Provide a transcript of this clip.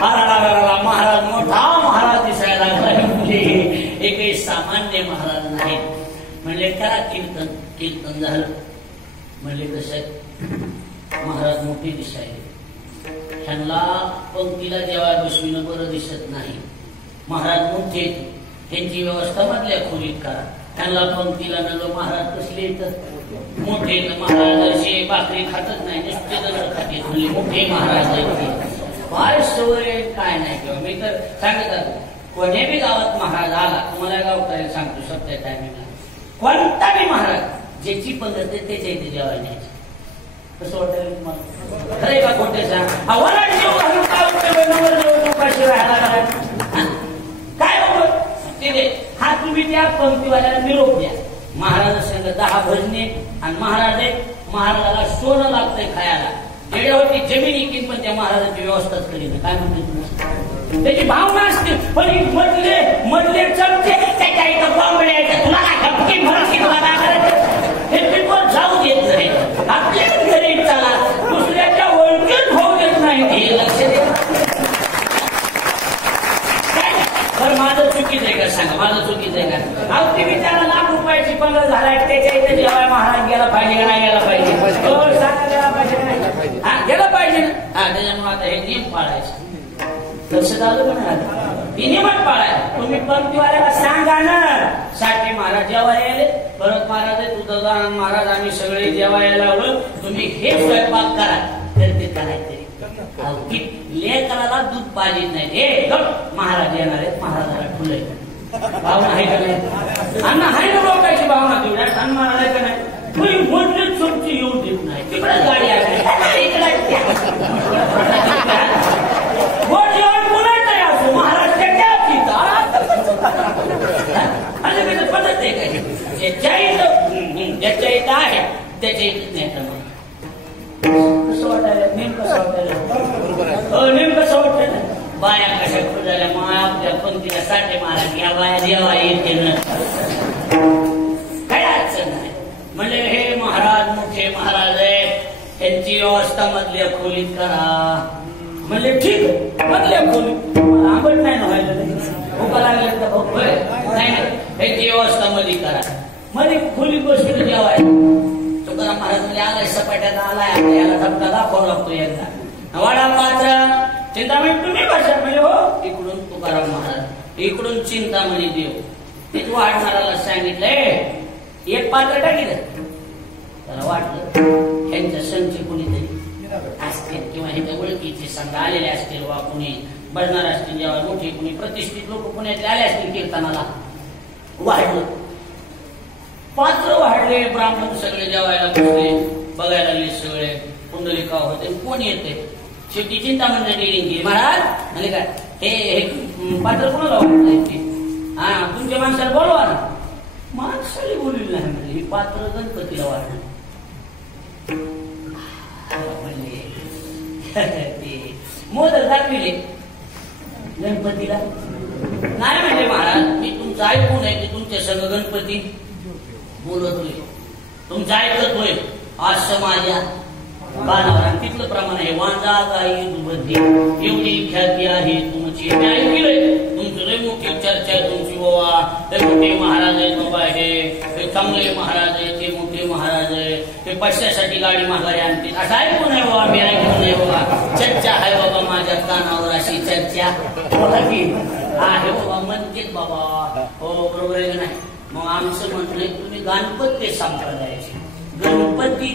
महाराज मोठा महाराज दिसायला लागला. म्हणजे हे काही सामान्य महाराज नाही. म्हणले करा कीर्तन. कीर्तन झालं. म्हणले कसं महाराज मोठे दिसायले. ह्यांना पंक्तीला जेव्हा बसविणं बरं दिसत नाही. महाराज मोठे ह्यांची व्यवस्था मधल्या खोलीत करा. ह्यांना पंक्तीला नग महाराज कसले येतात मोठे. महाराज असे भाकरी खातच नाही नुसते दगड खाते. म्हणजे मोठे महाराज आहेत. फार सवय काय नाही किंवा मी तर सांगतात कोण्या बी गावात महाराज आला. तुम्हाला गाव करायला सांगतो सध्या टायमिंगला कोणता बी महाराज ज्याची पद्धत आहे त्याच्या इथे जेवायला न्यायची. कसं वाटेल तुम्हाला? खरे का खोटे सांग. काय ते हा तुम्ही त्या पंक्तीवाल्याला निरोप द्या. महाराज संग 10 भजने आणि महाराज महाराजाला सोनं लागतंय खायला. वेळेवरती जमीन येईल पण त्या महाराजांची व्यवस्थाच करीन. काय म्हणते तुम्ही? त्याची भावना असते. पण मधले चमचे त्याच्या इथं बांबळे यायचं तुला काय खपकी भरती तुला काय करायचं हे पिंपल जाऊ देत नाही. आपल्याच घरी चला दुसऱ्याच्या ओळखीत होऊ देत नाही. हे लक्ष द्या. बरं माझं चुकीच आहे का सांगा. माझं चुकीच आहे का? अहो ते बिचारा ₹1,00,000 पगार झालाय त्याच्या इथे जेव्हा महाराज गेला पाहिजे का नाही गेला पाहिजे? सांगा गेला पाहिजे नाही गेला पाहिजे ना. त्याच्यामुळे आता हे नियम पाळायचे. लक्षात आलं का नाही? नियमच पाळायचं. तुम्ही पंक्तीवाल्याला सांगा ना साठी महाराज जेव्हा यायले परत महाराज तुझं महाराज आम्ही सगळे जेव्हा यायला लावलं तुम्ही हे स्वयंपाक करा तर ते करायचे. लेकराला दूध पाहिजे नाही. हे महाराज येणार आहेत महाराजाला फुले भावना आहे का नाही? अण्णा आहे ना लोकांची भावना तेवढ्या अन्न महाराज आहे का नाही? तुम्ही मोठे चमची येऊ देत नाही. तिकडे गाडी आहे पद्धत आहे काही ज्याच्या इथं आहे त्याच्या इथं नाही. कसं वाटायला नेमकं कसं वाटायला नेमकं कसं वाटतं. बाया कशा खुदाल्या मग आपल्या पंक्तीला साठे महाराज या बाया देवा येते ना काय अडचण नाही. म्हणजे हे महाराज मोठे महाराज आहे त्यांची व्यवस्था मधल्या खोलीत करा. म्हणजे ठीक मधल्या खोलीत आंबट नाही ना व्हायला भूका लागल्या तर भूक नाही ह्याची व्यवस्था मध्ये करा. मध्ये खोली बसली जेवाय तुकाराम महाराज म्हणजे आलाय सपाट्यात आलाय याला धक्का दाखवावा लागतो. एकदा वाडा पात्र चिंतामणी तुम्ही भाषा म्हणजे हो इकडून तुकाराम महाराज इकडून चिंतामणी देव. तेच वाढणाराला सांगितलंय एक पात्र टाकीलं त्याला वाटलं ह्यांच्या संच कोणीतरी असतील किंवा ह्यांच्या ओळखीचे संघ आलेले असतील वा कुणी बसणार असतील जेव्हा मोठे कुणी प्रतिष्ठित लोक पुण्यातले आले असतील कीर्तनाला. वाढलं पात्र वाढले. ब्राह्मण सगळे जेवायला बसले बघायला लागले सगळे. पुंडलिका होते कोण येते शेवटी चिंतामणी गेली महाराज म्हणजे काय हे पात्र कोणाला वाटलंय? हा तुमच्या माणसाला बोलवा ना. माणसाला बोलली नाही म्हणजे हे पात्र गणपतीला वाढलं. ते मोदक दाखविले गणपतीला नाही म्हणजे महाराज मी तुमचं ऐकून आहे की तुमच्या संग गणपती बोलत होय तुमचं ऐकत होय आज माझ्या बाणावर तिथलं प्रमाण आहे. वांजा गाई दुबती एवढी ख्याती आहे तुमची. मी ऐकलंय तुमचं लय मोठी चर्चा आहे तुमची बाबा. ते मोठे महाराज आहेत बाबा हे चांगले महाराज आहे ते मोठे महाराज आहे ते पैशासाठी गाडी माघारी आणते असं ऐकून आहे बाबा. मी ऐकून नाही बाबा. चर्चा आहे बाबा माझ्या कानावर अशी चर्चा आहे बाबा म्हणतेच बाबा. हो बरोबर आहे का नाही? मग आमचं म्हटलंय तुम्ही गणपती संप्रदायाचे गणपती